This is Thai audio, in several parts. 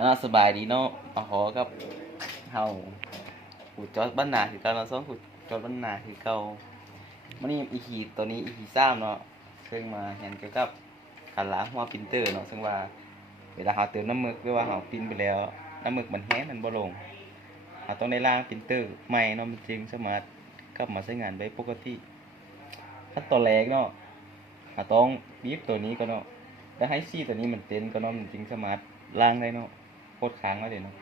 อ่าสบายดีเนาะมาขอกับเฮาหูจอดบ้านนาคือเก่าเนาะสองหูจอดบ้านนาคือเก่ามันนี่อีขีตัวนี้อีขีซ้ำเนาะซึ่งมาเห็นเกี่ยวกับการล้างหัวปินเตอร์เนาะซึ่งว่าเวลาเราเติมน้ำมึกหรือว่าเราปินไปแล้ว น้ำมึกมันแห้งมันบ่ลงเราต้องได้ล้างปินเตอร์ใหม่เนาะมันจึงสามารถกลับมาใช้งานได้ปกติขั้นตอนแรกเนาะเราต้องบีบตัวนี้ก็เนาะแล้วให้ซี่ตัวนี้มันเต้นก็เนาะมันจึงสามารถล้างได้เนาะ โคตรค้างไว้เดี๋ยวเนาะ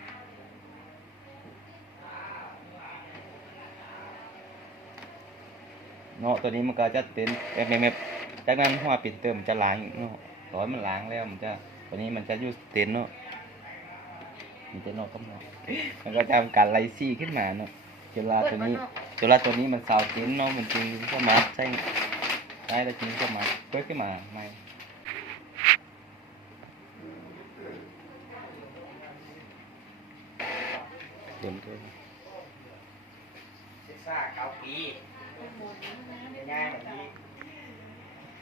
เนาะตัวนี้มันก็จะเต้นแบบแบบๆจากนั้นหัวปรินเตอร์มันจะล้างเนาะร้อยมันล้างแล้วมันจะตัวนี้มันจะอยูเต้นเนาะมันจะเนอกก็เนาะมันก็จะทำการไล่ซี่ขึ้นมาเนาะเวลาตัวนี้จุฬาตัวนี้มันสาวติ้นเนาะมันจริงก็มาใช่ได้แล้วจริงก็มาเปิดขึ้นมาไม่ ต็มเลยศึกษาเก้าปีง่ายๆแบบนี้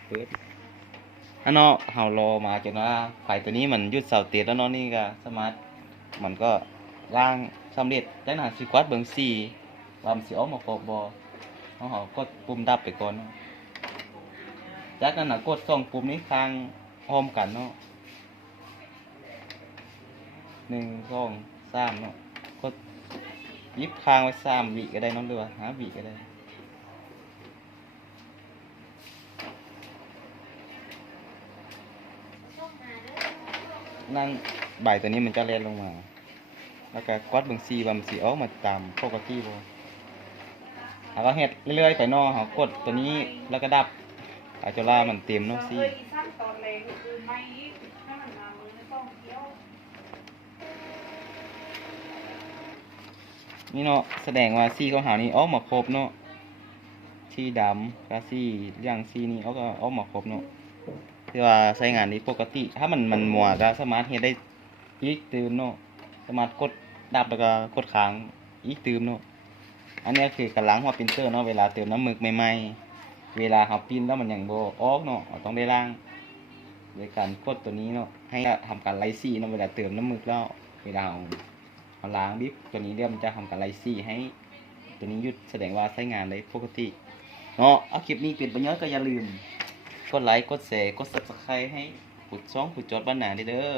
เปิดอันนาะเฮารอมาจนว่าไฟตัวนี้มันยุดเสาเตียแล้วเนาะนี่ก็สมาร์ทมันก็ล่างสำเร็จจากนั้นสิควัดเบิงสี่ว่ามันสิออกมาครบบ่เอาเฮากดปุ่มดับไปก่อนจากนั้นนะกดสองปุ่มนี้ค้างพร้อมกันเนาะหนึ่งสองสามเนาะ ก็ยิบคางไว้สามวิก็ได้น้องด้วยหาวิก็ได้นั่นใบตัวนี้มันจะเล่นลงมา แล้วก็กดเบิ่งซีบามันสีออกมาตามปกติบ่แล้วก็เฮ็ดเรื่อยๆไปนอเขากดตัวนี้แล้วก็ดับอาจจะล่ามันเต็มเนาะซี เคยขั้นตอนแรกก็คือไม่ถ้ามันมามือไม่ต้อ นี่เนาะแสดงว่าซีของเขานี่ออกมาครบเนาะซีดำกับซีเรื่องซีนี่เขาก็ออกมาครบเนาะที่ว่าใช้งานนี้ปกติ ถ้ามันมันมัวก็สามารถเฮ็ดได้อีกตื่มเนาะสามารถกดดับแล้วก็กดค้างอีกตื่มเนาะอันนี้คือกำลังหัวปรินเตอร์เนาะเวลาเติมน้ำหมึกใหม่ๆ เวลาเขาปริ้นแล้วมันอยังโบออกเนาะต้องได้ล้างโดยการกดตัวนี้เนาะให้ทำการไล่สีเนาะเวลาเติมน้ำหมึกแล้วเวลา เอาล้างบิ๊บตัวนี้เดี๋ยวมันจะทำกับไลซี่ให้ ตัวนี้หยุดแสดงว่าใช้งานได้ปกติเนาะเอาคลิปนี้เป็นประโยชน์ก็อย่าลืม กดไลค์กดแชร์กดซับสไครต์ให้ผู้ช่องผู้จดบ้านหนาเด้อ